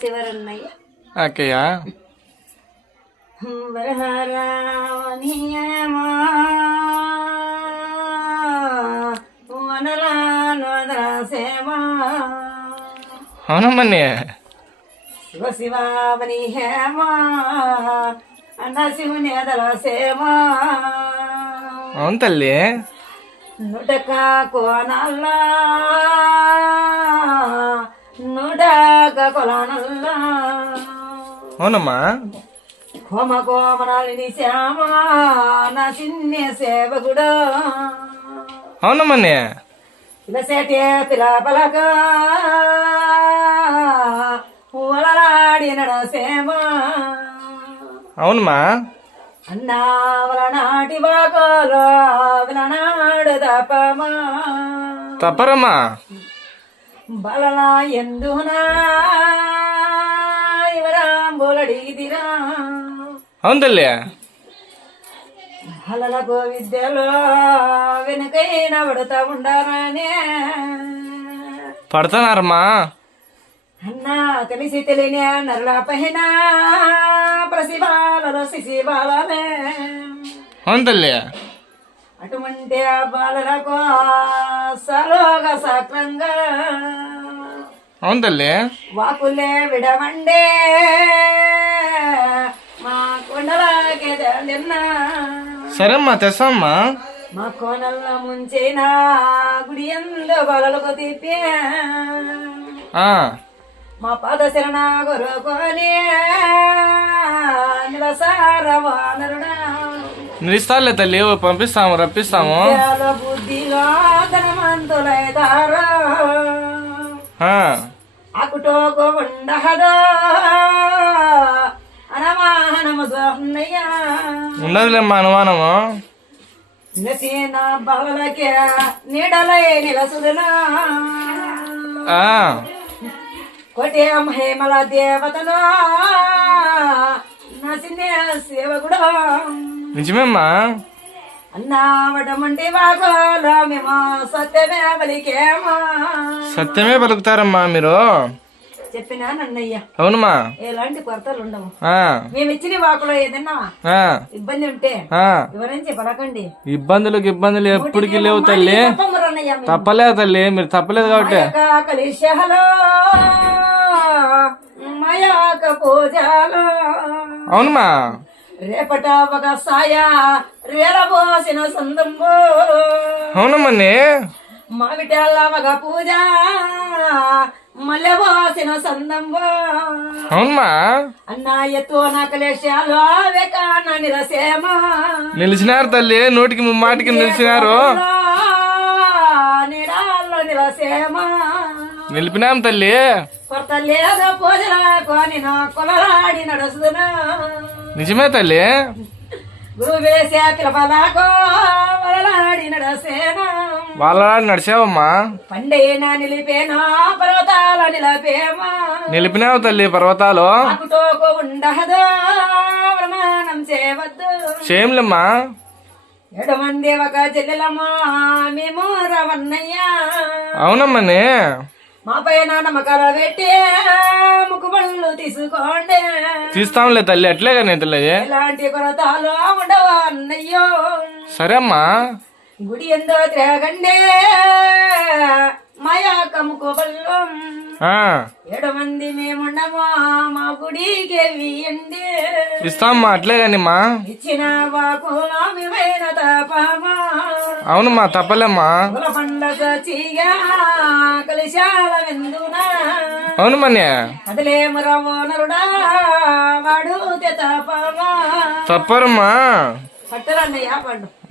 శివరన్నయ్య ఓకేయా అవునమ్మని శివ శివామణి హేమా అన్న శివుని ఎదల సేమా అవును తల్లి నుటక కోనల్లా నుటక కొలనల్లా అవునమ్మా కోమ కోమరాలిని శ్యామా నా చిన్న సేవకుడు అవునమ్మని పిలసేటే పిలపలగా వలలాడినడ సేమా అవునమ్మా అన్నావల నాటి బాగోలో విలనాడు తపమా తప్పరమ్మా బలలా ఎందునా ఇవరాంబోలడిదిరా అవును తల్లి బలలకు విద్యలో వెనుకైన పడుతా ఉండారనే పడతానారమ్మా అన్నా తెలిసి తెలియని నరుల పైన ప్రసిబాలలో శిశిబాలలే అవును తల్లి అటువంటి ఆ బాలలకు సలోగా సక్రంగా అవును తల్లి వాకులే విడవండే మా కొండలాగే తిన్నా సరేమ్మా తెస్తామ్మా మా కోనల్లో ముంచిన గుడి ఎందు బలలకు తిప్పి మా పాద శరణ గురుకొని నిలసారవానరుడా నిలుస్తాలే తల్లి పంపిస్తాము రప్పిస్తాము బుద్ధిలో ధనవంతులైతారా అకుటోకు ఉండహదో అనమానము దోన్నయ్య ఉండదులేమ్మా అనుమానము నసీన బలకే నీడలై నిలసుదునా కోటే మహిమల దేవతను నసినే సేవకుడు నిజమేమ్మా అన్నావటమంటే వాగోలో మేము సత్యమే పలికేమా సత్యమే పలుకుతారమ్మా మీరు చెప్పినా నన్నయ్య అవునమ్మా ఎలాంటి కొరతలు ఉండవు మేము ఇచ్చిన వాకులో ఏదన్నా ఇబ్బంది ఉంటే వివరించి పడకండి ఇబ్బందులు ఎప్పటికీ లేవు తల్లి తప్పలేదు తల్లి మీరు తప్పలేదు కాబట్టి కలిశలో మయాక పూజలో అవునమ్మా రేపట ఒక సాయ రేలబోసిన సందంబో అవునమ్మని మావిటల్ల ఒక పూజ మల్లెబోసిన సందంబో అవునమ్మా అన్నా ఎత్తు నా కలేశాలో వేకాన నిరసేమా నిలిచినారు తల్లి నోటికి ముమ్మాటికి నిలిచినారు నిడాల్లో నిరసేమా నిలిపినాం తల్లి కొత్త లేదు పూజల కొని నా కొలలాడి నడుస్తున్నా నిజమే తల్లి గురు వేసే పిలపలాకో వలలాడి నడసేనా వాళ్ళ నడిచావమ్మా పండేనా నిలిపేనా పర్వతాల నిలపేమా నిలిపినావు తల్లి పర్వతాలు అకుటోకు ఉండహదో ప్రమాణం చేయవద్దు చేయంలేమ్మా 7 మంది ఒక చెల్లెలమ్మా మేము రవన్నయ్యా అవునమ్మని మా పైన నమ్మకాలు పెట్టి ముక్కుబళ్ళు తీసుకోండి తీస్తాంలే తల్లి అట్లే కానీ తల్లి ఎలాంటి కొరతాలు ఉండవు అన్నయ్యో సరే అమ్మా గుడి ఎందో తిరగండి మాయా కమ్ముకోబల్లు 7 మంది మేముండమా మా గుడికి ఇవ్వండి ఇస్తామ్మా అట్లే కానిమ్మా ఇచ్చిన వాకులో మేమైన తపమా అవునమ్మా తప్పలేమ్మా పండగ చీగా కలిశాల విందునా అవునమ్మని అదిలేము రవోనరుడా వాడు తపమా తప్పరమ్మా పట్టరన్నయ్య పండు